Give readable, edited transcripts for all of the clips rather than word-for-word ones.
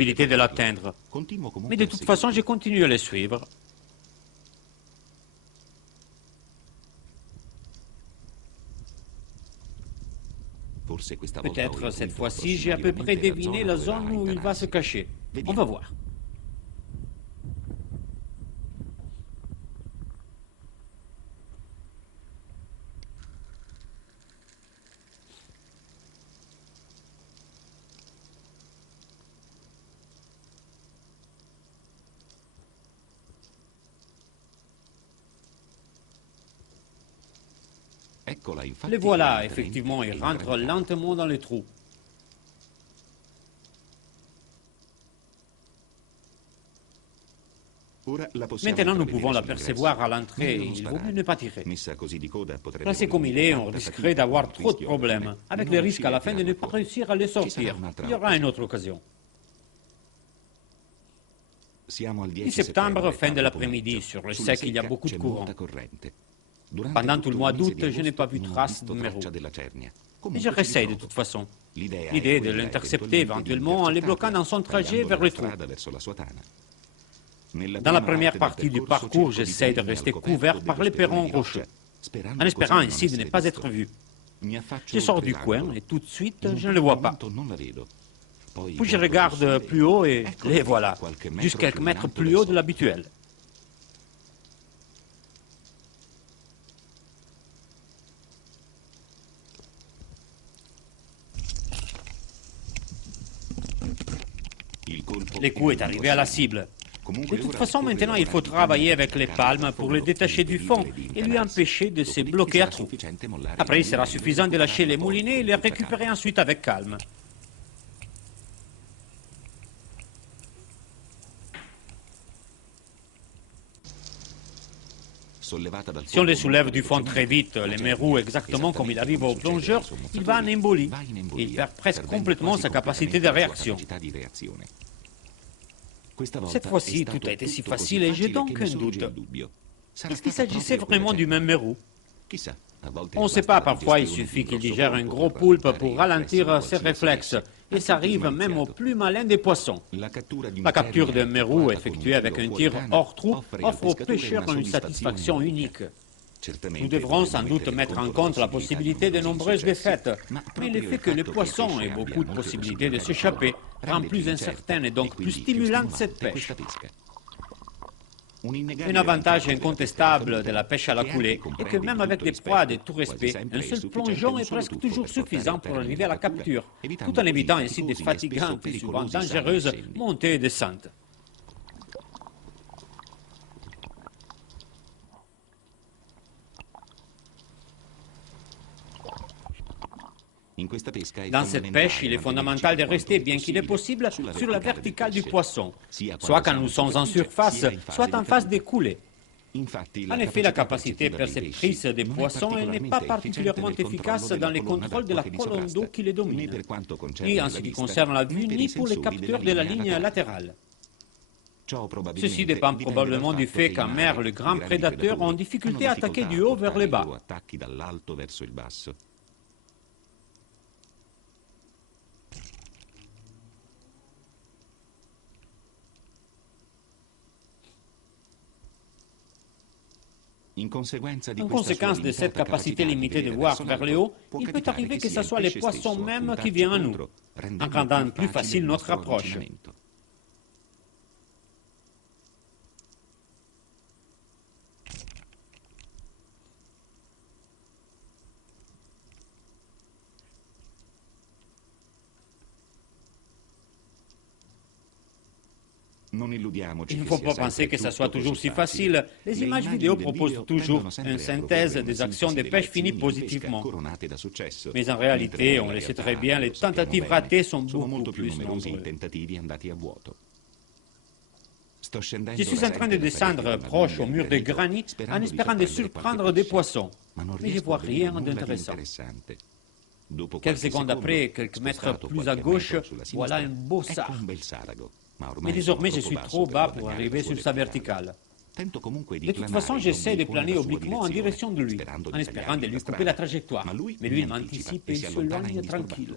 possibilité de l'atteindre. Mais de toute façon, j'ai continué à les suivre. Peut-être cette fois-ci, j'ai à peu près deviné la zone où il va se cacher. On va voir. Les voilà, effectivement, ils rentrent lentement dans les trous. Maintenant, nous pouvons l'apercevoir à l'entrée. Il vaut mieux ne pas tirer. Placé comme il est, on risquerait d'avoir trop de problèmes, avec le risque à la fin de ne pas réussir à les sortir. Il y aura une autre occasion. 10 septembre, fin de l'après-midi. Sur le sec, il y a beaucoup de courant. Pendant tout le mois d'août, je n'ai pas vu trace de Mérou. Mais je réessaye de toute façon. L'idée est de l'intercepter éventuellement en les bloquant dans son trajet vers le trou. Dans la première partie du parcours, j'essaie de rester couvert par les perrons rocheux, en espérant ainsi de ne pas être vu. Je sors du coin et tout de suite, je ne le vois pas. Puis je regarde plus haut et les voilà, juste quelques mètres plus haut de l'habituel. Le coup est arrivé à la cible. De toute façon, maintenant, il faut travailler avec les palmes pour le détacher du fond et lui empêcher de se bloquer à trous. Après, il sera suffisant de lâcher les moulinets et les récupérer ensuite avec calme. Si on les soulève du fond très vite, les Mérou exactement comme il arrive au plongeur, il va en embolie. Il perd presque complètement sa capacité de réaction. Cette fois-ci, tout a été si facile et j'ai donc un doute. Est-ce qu'il s'agissait vraiment du même Mérou? On ne sait pas, parfois il suffit qu'il digère un gros poulpe pour ralentir ses réflexes. Et ça arrive même aux plus malins des poissons. La capture d'un Mérou effectuée avec un tir hors trou offre aux pêcheurs une satisfaction unique. Nous devrons sans doute mettre en compte la possibilité de nombreuses défaites, mais le fait que le poisson ait beaucoup de possibilités de s'échapper rend plus incertaine et donc plus stimulante cette pêche. Un avantage incontestable de la pêche à la coulée est que même avec des proies de tout respect, un seul plongeon est presque toujours suffisant pour arriver à la capture, tout en évitant ainsi des fatigantes et souvent dangereuses montées et descentes. Dans cette pêche, il est fondamental de rester, bien qu'il est possible, sur la verticale du poisson, soit quand nous sommes en surface, soit en face des coulées. En effet, la capacité perceptrice des poissons n'est pas particulièrement efficace dans les contrôles de la colonne d'eau qui les domine, ni en ce qui concerne la vue, ni pour les capteurs de la ligne latérale. Ceci dépend probablement du fait qu'en mer, les grands prédateurs ont difficulté à attaquer du haut vers le bas. En conséquence de cette capacité limitée de voir vers le haut, il peut arriver que ce soit les poissons mêmes qui viennent à nous, en rendant plus facile notre approche. Il ne faut pas penser que ça soit toujours si facile. Les images vidéo proposent toujours une synthèse des actions de pêche finies positivement. Mais en réalité, on le sait très bien, les tentatives ratées sont beaucoup plus nombreuses. Je suis en train de descendre proche au mur de granit en espérant de surprendre des poissons. Mais je ne vois rien d'intéressant. Quelques secondes après, quelques mètres plus à gauche, voilà un beau sard. Mais désormais, je suis trop bas pour arriver sur sa verticale. De toute façon, j'essaie de planer obliquement en direction de lui, en espérant de lui couper la trajectoire. Mais lui, il m'anticipe et il s'éloigne tranquille.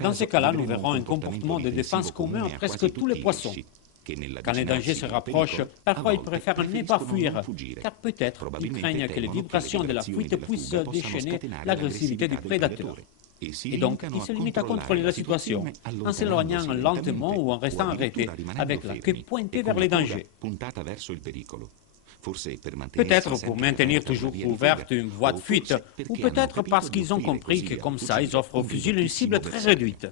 Dans ce cas-là, nous verrons un comportement de défense commun à presque tous les poissons. Quand les dangers se rapprochent, parfois ils préfèrent ne pas fuir, car peut-être ils craignent que les vibrations de la fuite puissent déchaîner l'agressivité du prédateur. Et donc, ils se limitent à contrôler la situation, en s'éloignant lentement ou en restant arrêtés, avec la queue pointée vers les dangers. Peut-être pour maintenir toujours ouverte une voie de fuite, ou peut-être parce qu'ils ont compris que comme ça, ils offrent au fusil une cible très réduite.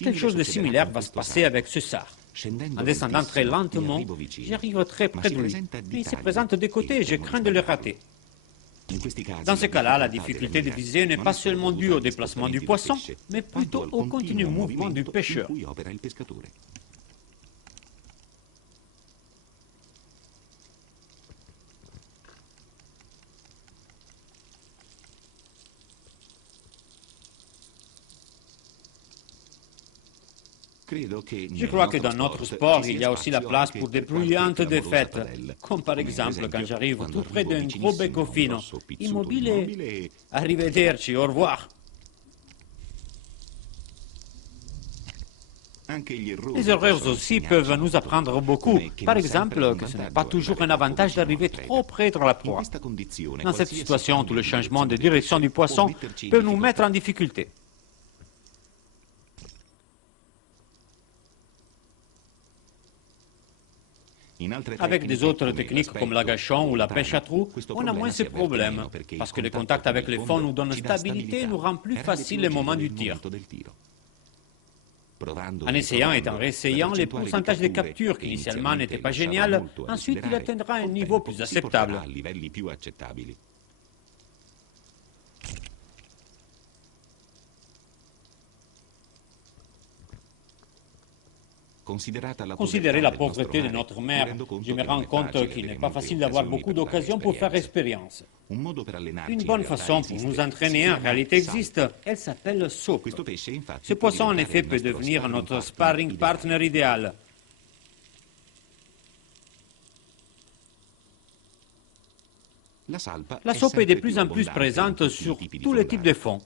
Quelque chose de similaire va se passer avec ce sar. En descendant très lentement, j'arrive très près de lui, mais il se présente de côté et je crains de le rater. Dans ce cas-là, la difficulté de viser n'est pas seulement due au déplacement du poisson, mais plutôt au continu mouvement du pêcheur. Je crois que dans notre sport, il y a aussi la place pour des brillantes défaites, comme par exemple quand j'arrive tout près d'un gros beccofino, immobile et arrivederci, au revoir. Les erreurs aussi peuvent nous apprendre beaucoup. Par exemple, que ce n'est pas toujours un avantage d'arriver trop près de la proie. Dans cette situation, tout le changement de direction du poisson peut nous mettre en difficulté. Avec des autres techniques comme l'agachon ou la pêche à trous, on a moins ce problème, parce que le contact avec le fond nous donne stabilité et nous rend plus facile le moment du tir. En essayant et en réessayant, les pourcentages de capture qui initialement n'étaient pas géniales, ensuite il atteindra un niveau plus acceptable. Considérez la pauvreté de notre mer. Je me rends compte qu'il n'est pas facile d'avoir beaucoup d'occasions pour faire expérience. Une bonne façon pour nous entraîner en réalité existe. Elle s'appelle soupe. Ce poisson, en effet, peut devenir notre sparring partner idéal. La soupe est de plus en plus présente sur tous les types de fonds.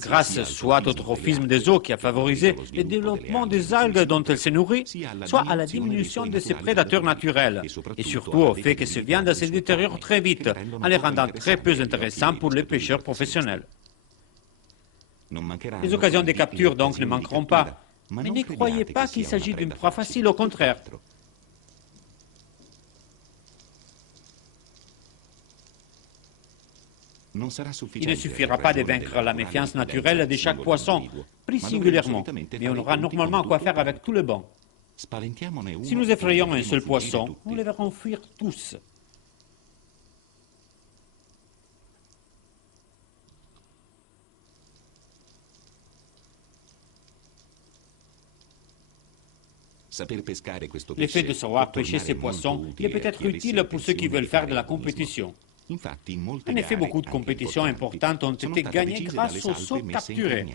Grâce soit au trophisme des eaux qui a favorisé le développement des algues dont elle se nourrit, soit à la diminution de ses prédateurs naturels, et surtout au fait que ces viandes se détériorent très vite, en les rendant très peu intéressants pour les pêcheurs professionnels. Les occasions de capture donc ne manqueront pas, mais ne croyez pas qu'il s'agit d'une proie facile, au contraire. Il ne suffira pas de vaincre la méfiance naturelle de chaque poisson, pris singulièrement, mais on aura normalement quoi faire avec tout le banc. Si nous effrayons un seul poisson, nous les verrons fuir tous. Le fait de savoir pêcher ces poissons, il est peut-être utile pour ceux qui veulent faire de la compétition. En effet, beaucoup de compétitions importantes ont été gagnées grâce aux sauts capturés.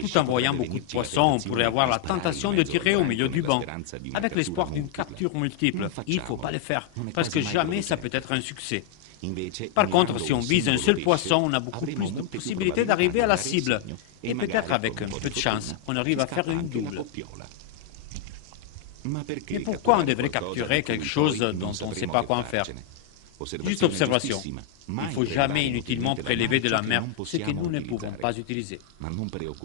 Tout en voyant beaucoup de poissons, on pourrait avoir la tentation de tirer au milieu du banc, avec l'espoir d'une capture multiple. Il ne faut pas le faire, parce que jamais ça peut être un succès. Par contre, si on vise un seul poisson, on a beaucoup plus de possibilités d'arriver à la cible. Et peut-être avec un peu de chance, on arrive à faire une double. Mais pourquoi on devrait capturer quelque chose dont on ne sait pas quoi en faire? Juste observation. Il ne faut jamais inutilement prélever de la mer ce que nous ne pouvons pas utiliser. Mais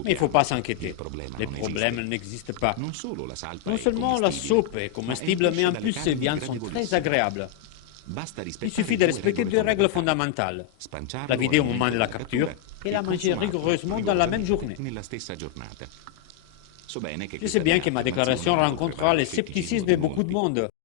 il ne faut pas s'inquiéter. Les problèmes n'existent pas. Non seulement la soupe est comestible, mais en plus ces viandes sont très agréables. Il suffit de respecter deux règles fondamentales. La vider au moment de la capture et la manger rigoureusement dans la même journée. Je sais bien que ma déclaration rencontrera le scepticisme de beaucoup de monde.